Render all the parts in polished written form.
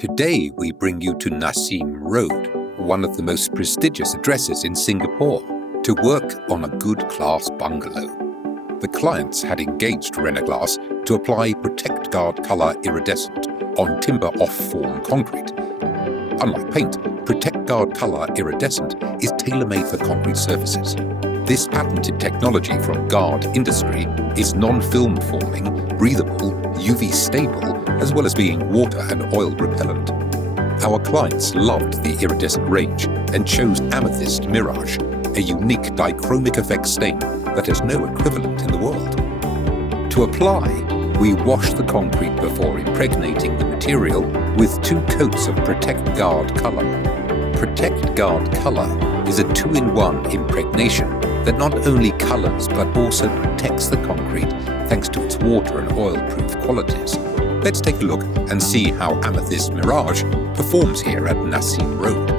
Today we bring you to Nassim Road, one of the most prestigious addresses in Singapore, to work on a good-class bungalow. The clients had engaged Renuglass to apply ProtectGuard Colour Iridescent on timber off-form concrete. Unlike paint, ProtectGuard Colour Iridescent is tailor-made for concrete surfaces. This patented technology from Guard Industry is non-film forming, breathable, UV stable, as well as being water and oil repellent. Our clients loved the iridescent range and chose Amethyst Mirage, a unique dichromic effect stain that has no equivalent in the world. To apply, we wash the concrete before impregnating the material with 2 coats of ProtectGuard Colour. ProtectGuard Colour is a 2-in-1 impregnation that not only colours but also protects the concrete thanks to its water and oil-proof qualities. Let's take a look and see how Amethyst Mirage performs here at Nassim Road.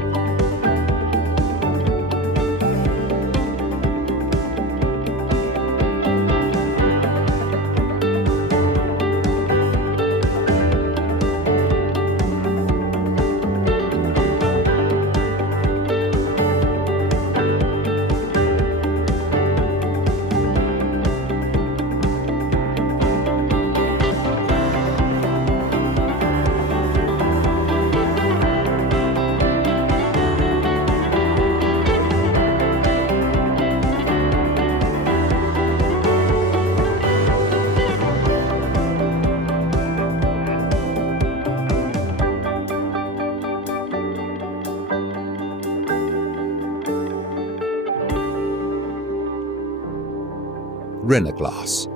Renuglass,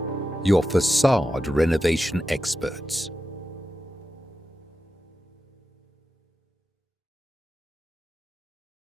your facade renovation experts.